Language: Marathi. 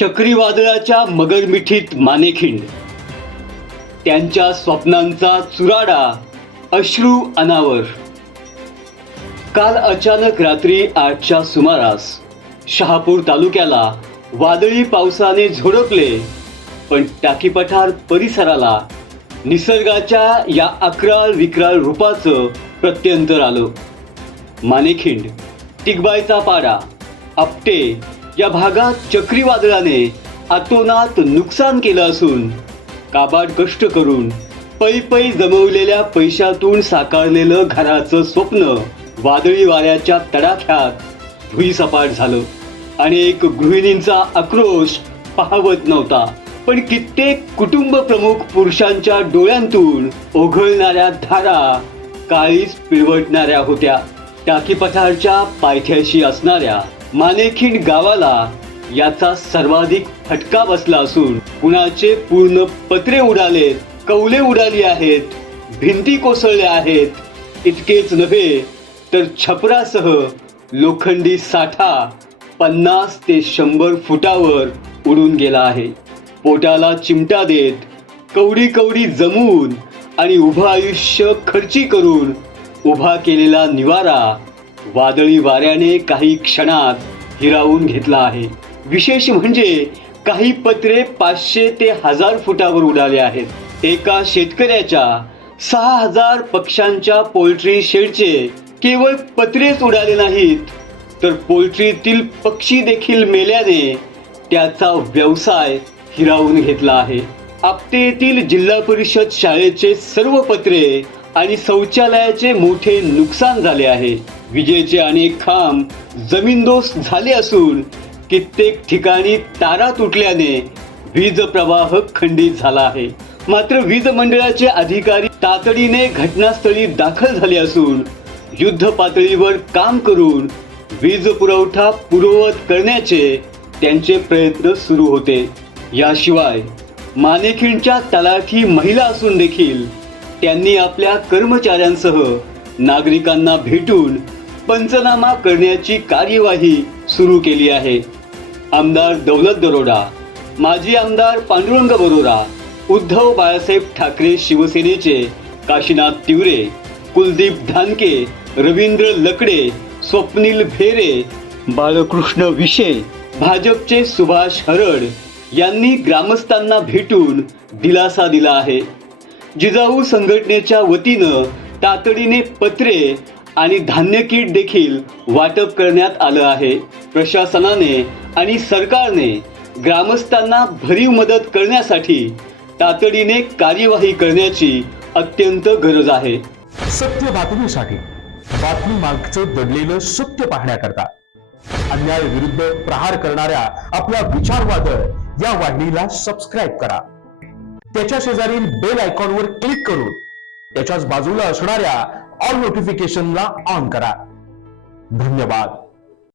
चक्रीवादळाच्या मगरमिठीत मानेखिंड. त्यांच्या स्वप्नांचा चुराडा अश्रू अनावर. काल अचानक रात्री आठच्या सुमारास शहापूर तालुक्याला वादळी पावसाने झोडपले पण टाकी पठार परिसराला निसर्गाच्या या अकराळ विक्राळ रूपाचं प्रत्यंतर आलं. मानेखिंड टिकबायचा पाडा आपटे या भागात चक्रीवादळाने अतोनात नुकसान केलं असून काबाड कष्ट करून पै पै जमवलेल्या पैशातून साकारलेलं घराचं स्वप्न वादळी वाऱ्याच्या तडाख्यात भुईसपाट झालं. अनेक गृहिणींचा आक्रोश पाहवत नव्हता. पण कित्येक कुटुंब प्रमुख पुरुषांच्या डोळ्यांतून ओघळणाऱ्या धारा काळीच पिळवटणाऱ्या होत्या. टाकी पठारच्या पायथ्याशी असणाऱ्या मानेखिंड गावाला याचा सर्वाधिक फटका बसला असून कुणाचे पूर्ण पत्रे उडालेत कौले उडाली आहेत भिंती कोसळल्या आहेत इतकेच नव्हे तर छपरासह लोखंडी साठा पन्नास ते शंभर फुटावर उडून गेला आहे. पोटाला चिमटा देत कवडी कवडी जमून आणि उभं आयुष्य खर्ची करून उभा केलेला निवारा वादळी वाऱ्याने काही क्षणात हिरावून घेतला आहे. विशेष म्हणजे काही पत्रे पाचशे ते हजार फुटावर उडाले आहेत. एका शेतकऱ्याच्या सहा हजार पक्ष्यांच्या पोल्ट्री शेडचे केवळ पत्रेच उडाले नाहीत तर पोल्ट्रीतील पक्षी देखील मेल्याने त्याचा व्यवसाय हिरावून घेतला आहे. आपटे येथील जिल्हा परिषद शाळेचे सर्व पत्रे आणि शौचालयाचे मोठे नुकसान झाले आहे. विजेचे अनेक खांब जमीनदोस्त झाले असून कित्येक ठिकाणी तारा तुटल्याने वीज प्रवाह खंडित झाला आहे. मात्र वीज मंडळाचे अधिकारी तातडीने घटनास्थळी दाखल झाले असून युद्ध पातळीवर काम करून वीज पुरवठा पूर्ववत करण्याचे त्यांचे प्रयत्न सुरू होते. याशिवाय मानेखिंडच्या तलाठी महिला असून देखील त्यांनी आपल्या कर्मचाऱ्यांसह नागरिकांना भेटून पंचनामा करण्याची कार्यवाही सुरू केली आहे. आमदार दौलत दरोडा माजी आमदार पांडुरंग बरोरा उद्धव बाळासाहेब ठाकरे शिवसेनेचे काशीनाथ तिवरे कुलदीप धानके रवींद्र लकडे स्वप्नील भेरे बाळकृष्ण विशे भाजपचे सुभाष हरड यांनी ग्रामस्थांना भेटून दिलासा दिला आहे. जिजाऊ संघटनेच्या वतीनं तातडीने पत्रे आणि धान्य किट देखील वाटप करण्यात आलं आहे. प्रशासनाने आणि सरकारने ग्रामस्थांना भरीव मदत करण्यासाठी तातडीने कार्यवाही करण्याची अत्यंत गरज आहे. सत्य बातमीसाठी बातमी मागचं दडलेलं सत्य पाहण्याकरता अन्याय विरुद्ध प्रहार करणाऱ्या आपल्या विचारवादळ या वाहिनीला सबस्क्राईब करा. त्याच्या शेजारील बेल आयकॉनवर क्लिक करून त्याच्याच बाजूला असणाऱ्या ऑल नोटिफिकेशनला ऑन करा. धन्यवाद.